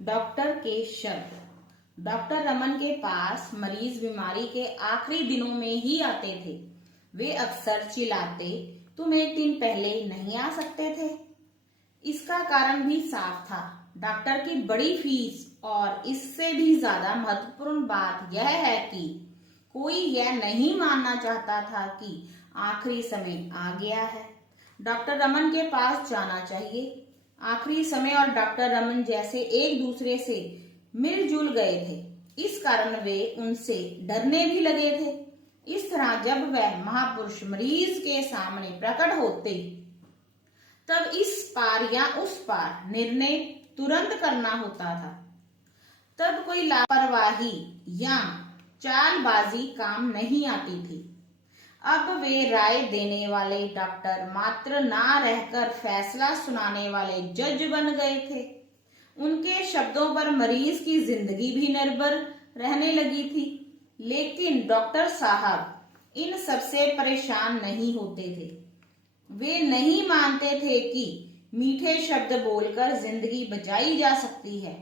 Doctor के शब्द। Doctor Raman के पास मरीज बीमारी के आखिरी दिनों में ही आते थे। वे अक्सर चिल्लाते, तुम एक दिन पहले नहीं आ सकते थे। इसका कारण भी साफ था, डॉक्टर की बड़ी फीस, और इससे भी ज्यादा महत्वपूर्ण बात यह है कि कोई यह नहीं मानना चाहता था कि आखिरी समय आ गया है, डॉक्टर रमन के पास जाना चाहिए। आखिरी समय और डॉक्टर रमन जैसे एक दूसरे से मिलजुल गए थे, इस कारण वे उनसे डरने भी लगे थे। इस तरह जब वह महापुरुष मरीज के सामने प्रकट होते, तब इस पार या उस पार निर्णय तुरंत करना होता था। तब कोई लापरवाही या चालबाजी काम नहीं आती थी। अब वे राय देने वाले डॉक्टर मात्र ना रहकर फैसला सुनाने वाले जज बन गए थे। उनके शब्दों पर मरीज की जिंदगी भी निर्भर रहने लगी थी। लेकिन डॉक्टर साहब इन सबसे परेशान नहीं होते थे। वे नहीं मानते थे कि मीठे शब्द बोलकर जिंदगी बचाई जा सकती है।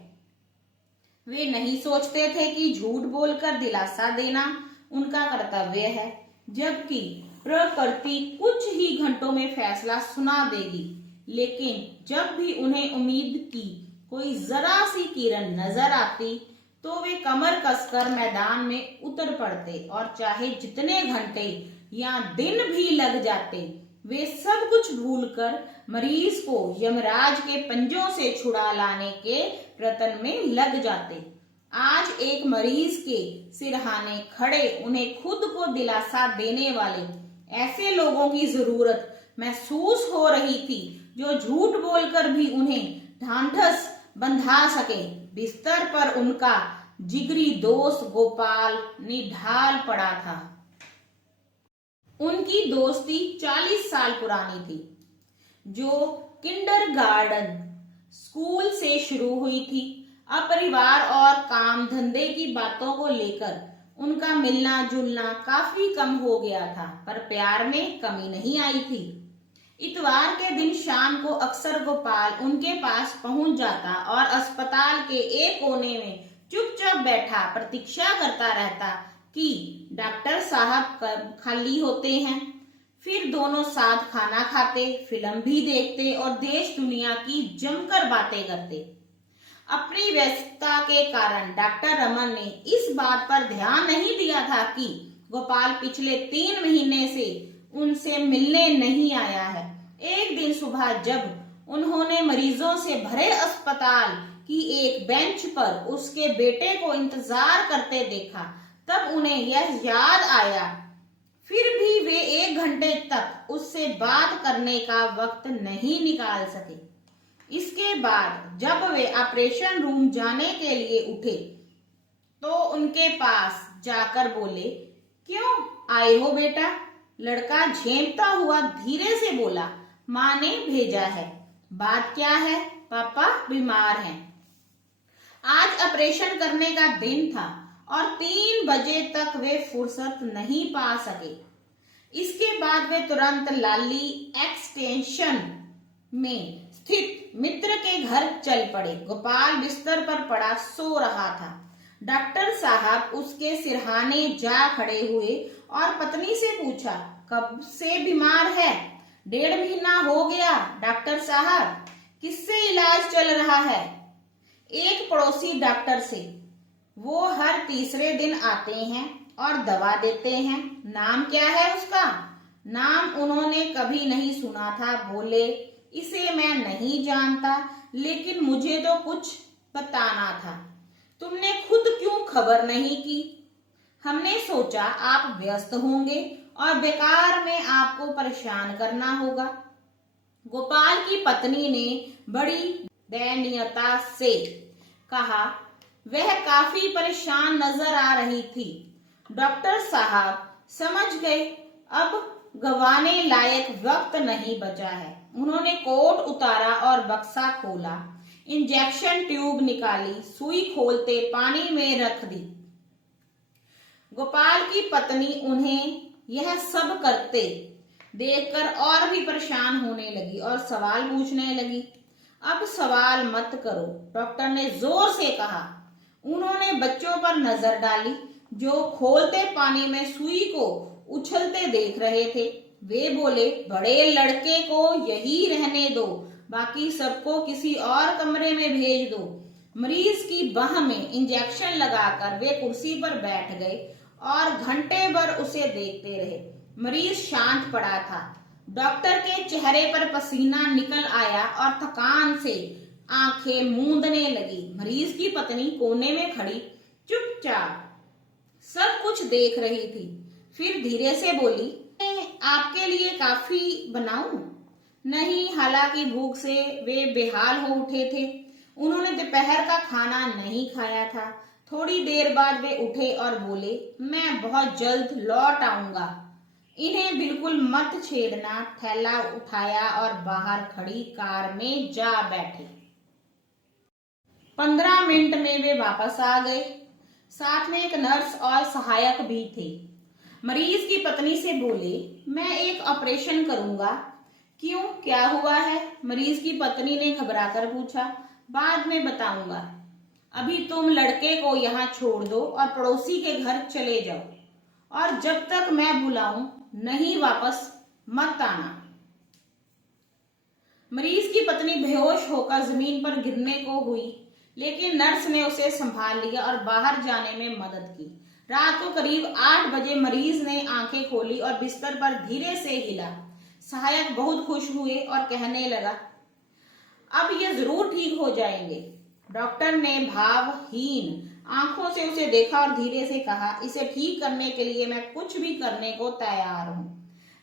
वे नहीं सोचते थे कि झूठ बोलकर दिलासा देना उनका कर्तव्य है, जबकि प्रकृति कुछ ही घंटों में फैसला सुना देगी। लेकिन जब भी उन्हें उम्मीद की कोई जरा सी किरण नजर आती, तो वे कमर कसकर मैदान में उतर पड़ते, और चाहे जितने घंटे या दिन भी लग जाते, वे सब कुछ भूलकर मरीज को यमराज के पंजों से छुड़ा लाने के प्रयत्न में लग जाते। आज एक मरीज के सिरहाने खड़े उन्हें खुद को दिलासा देने वाले ऐसे लोगों की जरूरत महसूस हो रही थी, जो झूठ बोलकर भी उन्हें ढांढस बंधा सके। बिस्तर पर उनका जिगरी दोस्त गोपाल निढाल पड़ा था। उनकी दोस्ती 40 साल पुरानी थी, जो किंडरगार्टन स्कूल से शुरू हुई थी। अब परिवार और काम धंधे की बातों को लेकर उनका मिलना जुलना काफी कम हो गया था, पर प्यार में कमी नहीं आई थी। इतवार के दिन शाम को अक्सर गोपाल उनके पास पहुंच जाता और अस्पताल के एक कोने में चुपचाप बैठा प्रतीक्षा करता रहता कि डॉक्टर साहब कब खाली होते हैं। फिर दोनों साथ खाना खाते, फिल्म भी देखते और देश दुनिया की जमकर बातें करते। अपनी व्यस्तता के कारण डॉक्टर रमन ने इस बात पर ध्यान नहीं दिया था कि गोपाल पिछले 3 महीने से उनसे मिलने नहीं आया है। एक दिन सुबह जब उन्होंने मरीजों से भरे अस्पताल की एक बेंच पर उसके बेटे को इंतजार करते देखा, तब उन्हें यह याद आया। फिर भी वे 1 घंटे तक उससे बात करने का वक्त नहीं निकाल सके। इसके बाद जब वे ऑपरेशन रूम जाने के लिए उठे, तो उनके पास जाकर बोले, क्यों आए हो बेटा? लड़का झेंपता हुआ धीरे से बोला, माँ ने भेजा है। बात क्या है? पापा बीमार हैं। आज ऑपरेशन करने का दिन था और 3 बजे तक वे फुर्सत नहीं पा सके। इसके बाद वे तुरंत लाली एक्सटेंशन में स्थित मित्र के घर चल पड़े। गोपाल बिस्तर पर पड़ा सो रहा था। डॉक्टर साहब उसके सिरहाने जा खड़े हुए और पत्नी से पूछा, कब से बीमार है? 1.5 महीना हो गया डॉक्टर साहब। किससे इलाज चल रहा है? एक पड़ोसी डॉक्टर से। वो हर तीसरे दिन आते हैं और दवा देते हैं। नाम क्या है उसका? नाम उन्होंने कभी नहीं सुना था। बोले, इसे मैं नहीं जानता, लेकिन मुझे तो कुछ बताना था। तुमने खुद क्यों खबर नहीं की? हमने सोचा आप व्यस्त होंगे और बेकार में आपको परेशान करना होगा। गोपाल की पत्नी ने बड़ी दयनीयता से कहा। वह काफी परेशान नजर आ रही थी। डॉक्टर साहब समझ गए, अब गंवाने लायक वक्त नहीं बचा है। उन्होंने कोट उतारा और बक्सा खोला, इंजेक्शन ट्यूब निकाली, सुई खोलते पानी में रख दी। गोपाल की पत्नी उन्हें यह सब करते देखकर और भी परेशान होने लगी और सवाल पूछने लगी। अब सवाल मत करो, डॉक्टर ने जोर से कहा। उन्होंने बच्चों पर नजर डाली जो खोलते पानी में सुई को उछलते देख रहे थे। वे बोले, बड़े लड़के को यही रहने दो, बाकी सबको किसी और कमरे में भेज दो। मरीज की बाह में इंजेक्शन लगाकर वे कुर्सी पर बैठ गए और घंटे भर उसे देखते रहे। मरीज शांत पड़ा था। डॉक्टर के चेहरे पर पसीना निकल आया और थकान से आंखें मूंदने लगी। मरीज की पत्नी कोने में खड़ी चुपचाप सब कुछ देख रही थी। फिर धीरे से बोली, मैं आपके लिए काफी बनाऊं? नहीं, हालांकि भूख से वे बेहाल हो उठे थे। उन्होंने दोपहर का खाना नहीं खाया था। थोड़ी देर बाद वे उठे और बोले, मैं बहुत जल्द लौट आऊंगा। इन्हें बिल्कुल मत छेड़ना। थैला उठाया और बाहर खड़ी कार में जा बैठे। 15 मिनट में वे वापस आ गए। साथ में एक नर्स और सहायक भी थे। मरीज की पत्नी से बोले, मैं एक ऑपरेशन करूंगा। क्यों, क्या हुआ है? मरीज की पत्नी ने घबराकर पूछा। बाद में बताऊंगा। अभी तुम लड़के को यहाँ छोड़ दो और पड़ोसी के घर चले जाओ, और जब तक मैं बुलाऊं नहीं वापस मत आना। मरीज की पत्नी बेहोश होकर जमीन पर गिरने को हुई, लेकिन नर्स ने उसे संभाल लिया और बाहर जाने में मदद की। रात को करीब 8 बजे मरीज ने आंखें खोली और बिस्तर पर धीरे से हिला। सहायक बहुत खुश हुए और कहने लगा, अब ये जरूर ठीक हो जाएंगे। डॉक्टर ने भावहीन आंखों से उसे देखा और धीरे से कहा, इसे ठीक करने के लिए मैं कुछ भी करने को तैयार हूं,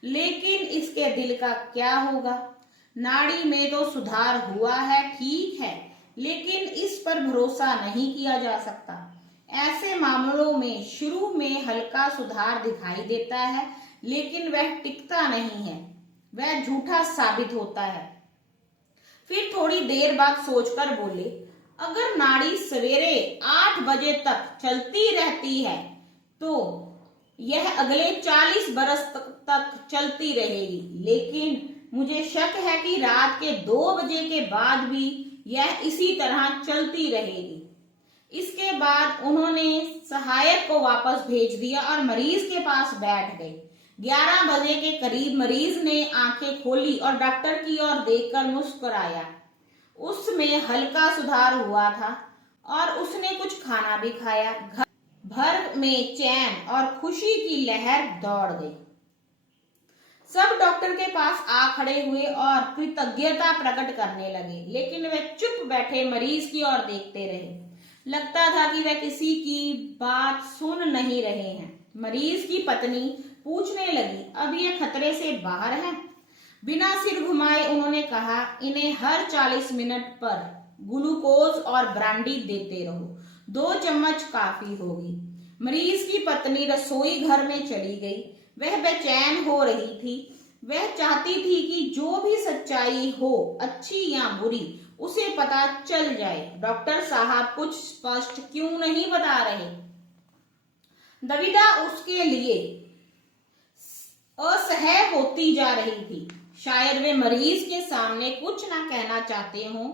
लेकिन इसके दिल का क्या होगा? नाड़ी में तो सुधार हुआ है, ठीक है, लेकिन इस पर भरोसा नहीं किया जा सकता। ऐसे मामलों में शुरू में हल्का सुधार दिखाई देता है, लेकिन वह टिकता नहीं है, वह झूठा साबित होता है। फिर थोड़ी देर बाद सोचकर बोले, अगर नाड़ी सवेरे 8 बजे तक चलती रहती है तो यह अगले 40 बरस तक चलती रहेगी, लेकिन मुझे शक है कि रात के 2 बजे के बाद भी यह इसी तरह चलती रहेगी। इसके बाद उन्होंने सहायक को वापस भेज दिया और मरीज के पास बैठ गए। 11 बजे के करीब मरीज ने आंखें खोली और डॉक्टर की ओर देखकर मुस्कुराया। उसमें हल्का सुधार हुआ था और उसने कुछ खाना भी खाया। घर भर में चैन और खुशी की लहर दौड़ गई। सब डॉक्टर के पास आ खड़े हुए और कृतज्ञता प्रकट करने लगे, लेकिन वे चुप बैठे मरीज की ओर देखते रहे। लगता था कि वे किसी की बात सुन नहीं रहे हैं। मरीज की पत्नी पूछने लगी, अब ये खतरे से बाहर है? बिना सिर घुमाए उन्होंने कहा, इन्हें हर 40 मिनट पर ग्लूकोज और ब्रांडी देते रहो, 2 चम्मच काफी होगी। मरीज की पत्नी रसोई घर में चली गई। वह बेचैन हो रही थी। वह चाहती थी कि जो भी सच्चाई हो, अच्छी या बुरी, उसे पता चल जाए। डॉक्टर साहब कुछ स्पष्ट क्यों नहीं बता रहे? दुविधा उसके लिए असह्य होती जा रही थी। शायद वे मरीज के सामने कुछ ना कहना चाहते हों,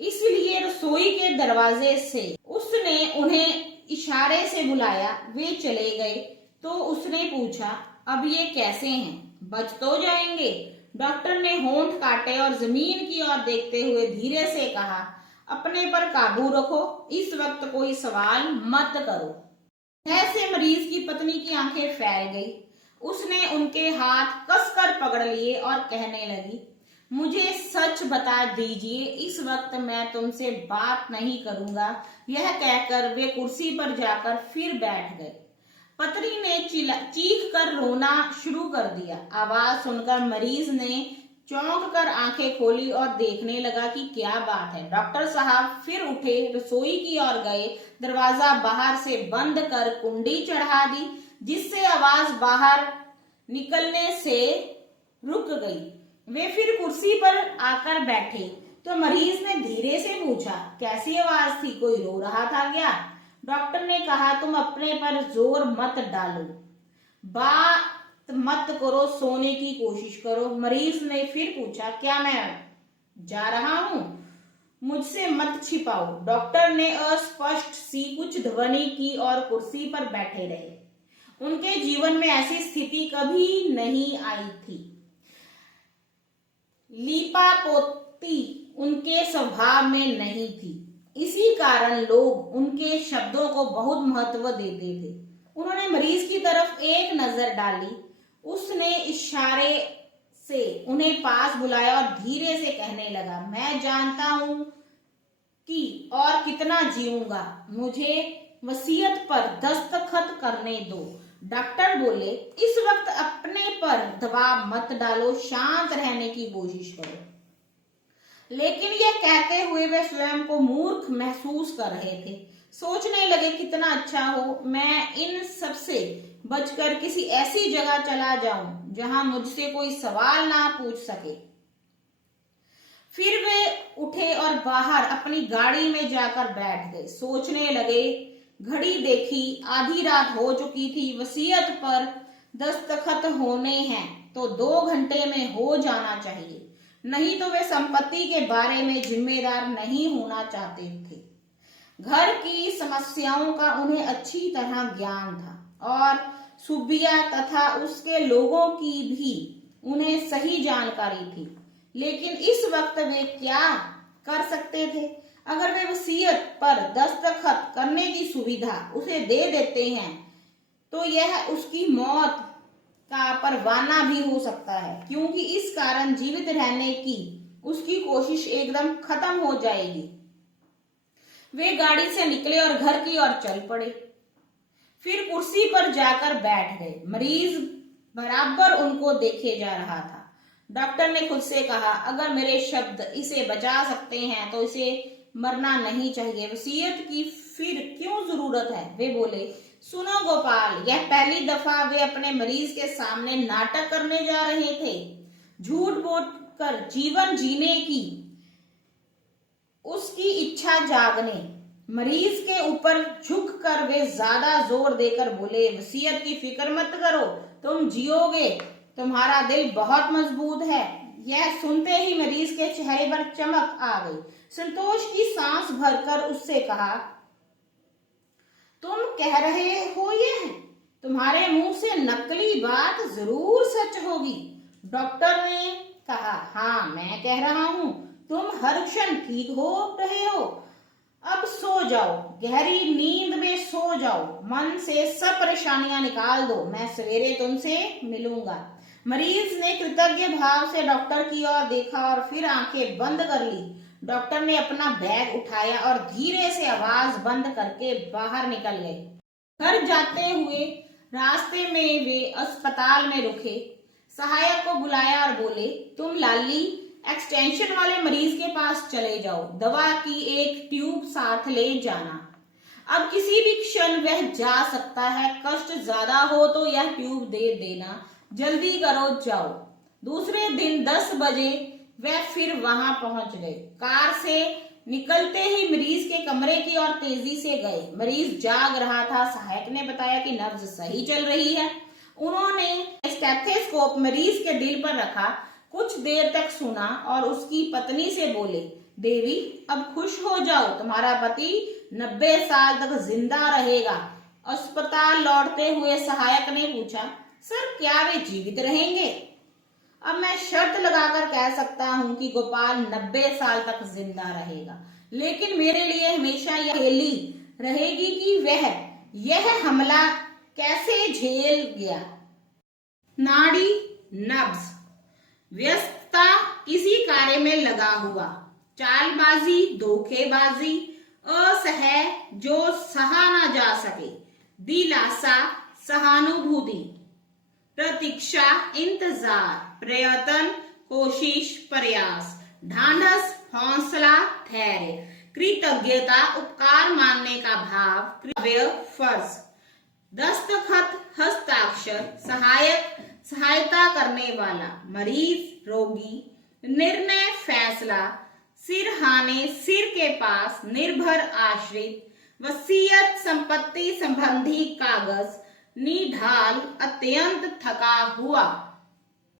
इसलिए रसोई के दरवाजे से उसने उन्हें इशारे से बुलाया। वे चले गए तो उसने पूछा, अब ये कैसे हैं, बच तो जाएंगे? डॉक्टर ने होंठ काटे और जमीन की ओर देखते हुए धीरे से कहा, अपने पर काबू रखो, इस वक्त कोई सवाल मत करो। ऐसे मरीज की पत्नी की आंखें फैल गई। उसने उनके हाथ कसकर पकड़ लिए और कहने लगी, मुझे सच बता दीजिए, इस वक्त मैं तुमसे बात नहीं करूंगा। यह कहकर वे कुर्सी पर जाकर फिर बैठ गए। पत्नी ने चीख कर रोना शुरू कर दिया। आवाज सुनकर मरीज ने चौंक कर आंखें खोली और देखने लगा कि क्या बात है। डॉक्टर साहब फिर उठे, रसोई की ओर गए, दरवाजा बाहर से बंद कर कुंडी चढ़ा दी, जिससे आवाज बाहर निकलने से रुक गई। वे फिर कुर्सी पर आकर बैठे तो मरीज ने धीरे से पूछा, कैसी आवाज थी, कोई रो रहा था क्या? डॉक्टर ने कहा, तुम अपने पर जोर मत डालो, बात मत करो, सोने की कोशिश करो। मरीज ने फिर पूछा, क्या मैं जा रहा हूं? मुझसे मत छिपाओ। डॉक्टर ने अस्पष्ट सी कुछ ध्वनि की और कुर्सी पर बैठे रहे। उनके जीवन में ऐसी स्थिति कभी नहीं आई थी। लीपापोती उनके स्वभाव में नहीं थी। इसी कारण लोग उनके शब्दों को बहुत महत्व देते थे। उन्होंने मरीज की तरफ एक नजर डाली। उसने इशारे से उन्हें पास बुलाया और धीरे से कहने लगा, मैं जानता हूं कि और कितना जीऊंगा। मुझे वसीयत पर दस्तखत करने दो। डॉक्टर बोले, इस वक्त अपने पर दबाव मत डालो, शांत रहने की कोशिश करो। लेकिन यह कहते हुए वे स्वयं को मूर्ख महसूस कर रहे थे। सोचने लगे, कितना अच्छा हो मैं इन सब से बचकर किसी ऐसी जगह चला जाऊं जहां मुझसे कोई सवाल ना पूछ सके। फिर वे उठे और बाहर अपनी गाड़ी में जाकर बैठ गए। सोचने लगे, घड़ी देखी, आधी रात हो चुकी थी। वसीयत पर दस्तखत होने हैं तो 2 घंटे में हो जाना चाहिए, नहीं तो वे संपत्ति के बारे में जिम्मेदार नहीं होना चाहते थे। घर की समस्याओं का उन्हें अच्छी तरह ज्ञान था और सुबिया तथा उसके लोगों की भी उन्हें सही जानकारी थी। लेकिन इस वक्त वे क्या कर सकते थे? अगर वे वसीयत पर दस्तखत करने की सुविधा उसे दे देते हैं तो यह उसकी मौत का परवाना भी हो सकता है, क्योंकि इस कारण जीवित रहने की उसकी कोशिश एकदम खत्म हो जाएगी। वे गाड़ी से निकले और घर की ओर चल पड़े। फिर कुर्सी पर जाकर बैठ गए। मरीज बराबर उनको देखे जा रहा था। डॉक्टर ने खुद से कहा, अगर मेरे शब्द इसे बचा सकते हैं तो इसे मरना नहीं चाहिए। वसीयत की फिर क्यों जरूरत है? वे बोले, सुनो गोपाल, यह पहली दफा वे अपने मरीज के सामने नाटक करने जा रहे थे। झूठ बोलकर जीवन जीने की उसकी इच्छा जागने। मरीज के ऊपर झुककर वे ज्यादा जोर देकर बोले, वसीयत की फिक्र मत करो, तुम जियोगे, तुम्हारा दिल बहुत मजबूत है। यह सुनते ही मरीज के चेहरे पर चमक आ गई। संतोष की सांस भरकर उससे कहा, तुम कह रहे हो यह? तुम्हारे मुंह से नकली बात जरूर सच होगी। डॉक्टर ने कहा, हाँ मैं कह रहा हूं, तुम हर क्षण ठीक हो रहे हो। अब सो जाओ, गहरी नींद में सो जाओ, मन से सब परेशानियां निकाल दो, मैं सवेरे तुमसे मिलूंगा। मरीज ने कृतज्ञ भाव से डॉक्टर की ओर देखा और फिर आंखें बंद कर ली। डॉक्टर ने अपना बैग उठाया और धीरे से आवाज बंद करके बाहर निकल गए। घर जाते हुए रास्ते में वे अस्पताल में रुके। सहायक को बुलाया और बोले, तुम लाली एक्सटेंशन वाले मरीज के पास चले जाओ, दवा की एक ट्यूब साथ ले जाना। अब किसी भी क्षण वह जा सकता है, कष्ट ज्यादा हो तो यह ट्यूब दे देना, जल्दी करो, जाओ। दूसरे दिन 10 बजे वह फिर वहां पहुंच गए। कार से निकलते ही मरीज के कमरे की ओर तेजी से गए। मरीज जाग रहा था। सहायक ने बताया कि नब्ज सही चल रही है। उन्होंने स्टेथोस्कोप मरीज के दिल पर रखा, कुछ देर तक सुना और उसकी पत्नी से बोले, देवी अब खुश हो जाओ, तुम्हारा पति 90 साल तक जिंदा रहेगा। अस्पताल लौटते हुए सहायक ने पूछा, सर क्या वे जीवित रहेंगे? अब मैं शर्त लगाकर कह सकता हूं कि गोपाल 90 साल तक जिंदा रहेगा, लेकिन मेरे लिए हमेशा यह पहेली रहेगी कि वह यह हमला कैसे झेल गया। नाड़ी नब्ज, व्यस्तता किसी कार्य में लगा हुआ, चालबाजी, धोखेबाजी, असह्य जो सहा न जा सके, दिलासा, सहानुभूति, प्रतीक्षा, इंतजार, प्रयत्न, कोशिश, प्रयास, ढांढस, हौसला, धैर्य, कृतज्ञता, उपकार मानने का भाव, कर्तव्य, फर्ज, दस्तखत, हस्ताक्षर, सहायक, सहायता करने वाला, मरीज, रोगी, निर्णय, फैसला, सिरहाने, सिर के पास, निर्भर, आश्रित, वसीयत, संपत्ति संबंधी कागज, निढाल, अत्यंत थका हुआ।